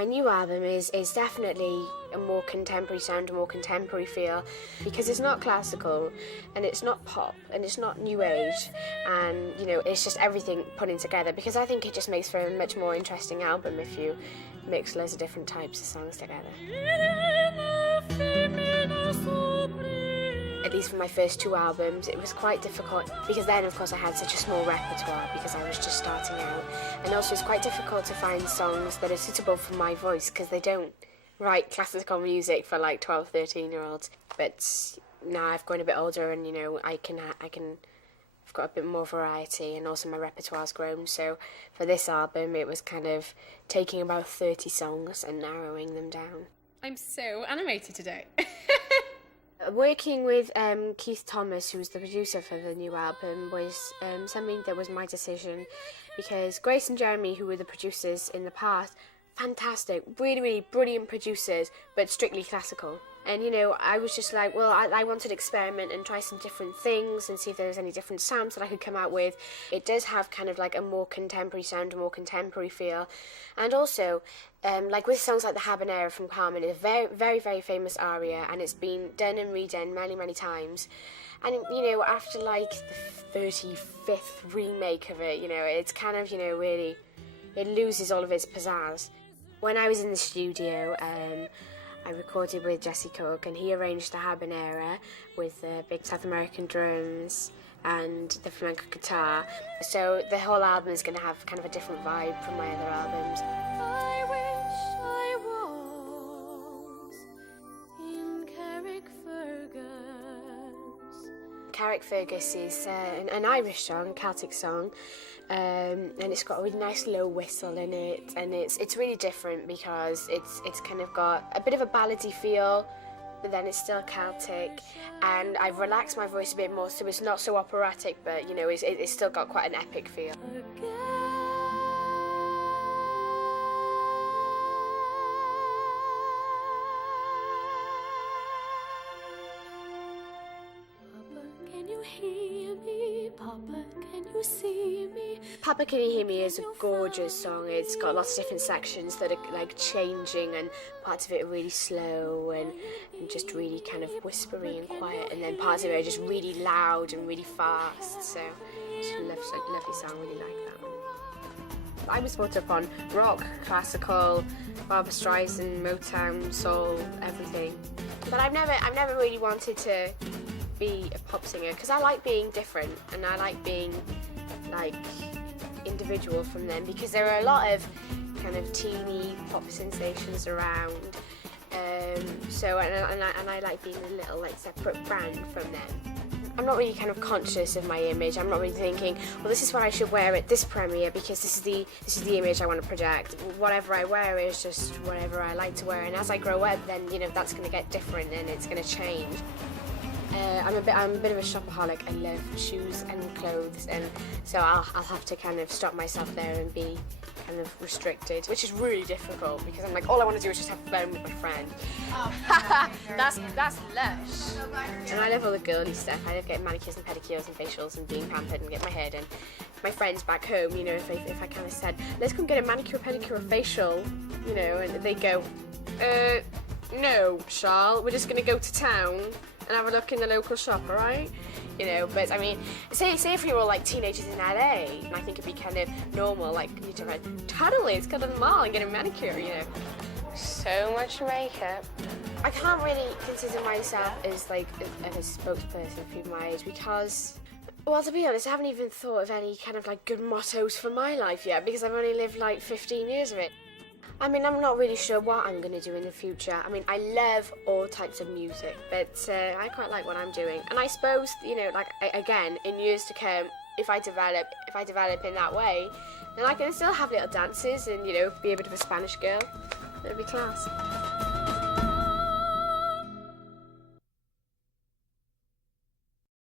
My new album is definitely a more contemporary sound, a more contemporary feel, because it's not classical, and it's not pop, and it's not new age, and it's just everything put in together, because I think it just makes for a much more interesting album if you mix loads of different types of songs together. At least for my first 2 albums, it was quite difficult, because then of course I had such a small repertoire because I was just starting out, and also it's quite difficult to find songs that are suitable for my voice, because they don't write classical music for like 12, 13-year-olds. But now I've grown a bit older, and I've got a bit more variety, and also my repertoire's grown. So for this album, it was kind of taking about 30 songs and narrowing them down. I'm so animated today. Working with Keith Thomas, who's the producer for the new album, was something that was my decision, because Grace and Jeremy, who were the producers in the past, fantastic, really, really brilliant producers, but strictly classical. And, I was just like, well, I wanted to experiment and try some different things and see if there was any different sounds that I could come out with. It does have kind of like a more contemporary sound, a more contemporary feel. And also, like with songs like the Habanera from Carmen, it's a very, very, very famous aria, and it's been done and redone many, many times. And, after like the 35th remake of it, it's kind of, really, it loses all of its pizzazz. When I was in the studio, I recorded with Jesse Cook, and he arranged the Habanera with the big South American drums and the flamenco guitar. So the whole album is going to have kind of a different vibe from my other albums. I wish I was in Carrickfergus is an Irish song, Celtic song, and it's got a really nice low whistle in it, and it's really different because it's kind of got a bit of a ballady feel, but then it's still Celtic, and I've relaxed my voice a bit more, so it's not so operatic, but it's still got quite an epic feel. Papa, can you see me? Papa, Can You Hear Me is a gorgeous song. It's got lots of different sections that are like changing, and parts of it are really slow and just really kind of whispery and quiet, and then parts of it are just really loud and really fast. So it's a lovely song, really like that one. I was brought up on rock, classical, Barbra Streisand, Motown, soul, everything. But I've never really wanted to be a pop singer, because I like being different, and I like being like individual from them, because there are a lot of kind of teeny pop sensations around, so I like being a little like separate brand from them. I'm not really kind of conscious of my image. I'm not really thinking, well, this is what I should wear at this premiere because this is the image I want to project. Whatever I wear is just whatever I like to wear, and as I grow up, then that's going to get different and it's going to change. I'm a bit of a shopaholic. I love shoes and clothes, and so I'll have to kind of stop myself there and be kind of restricted, which is really difficult because I'm like, all I want to do is just have fun with my friend. Oh, that's lush. And I love all the girly stuff. I love getting manicures and pedicures and facials and being pampered and get my hair done. My friends back home, if I kind of said, let's come get a manicure, pedicure, or facial, and they go, no, Charles, we're just going to go to town and have a look in the local shop, alright? But I mean, say if we were all like teenagers in LA, and I think it'd be kind of normal, like, you to totally, let's go to the mall and get a manicure, So much makeup. I can't really consider myself as like a spokesperson for my age because, well, to be honest, I haven't even thought of any kind of like good mottos for my life yet because I've only lived like 15 years of it. I mean, I'm not really sure what I'm going to do in the future. I mean, I love all types of music, but I quite like what I'm doing. And I suppose, again, in years to come, if I develop in that way, then I can still have little dances and, be a bit of a Spanish girl. It'll be class.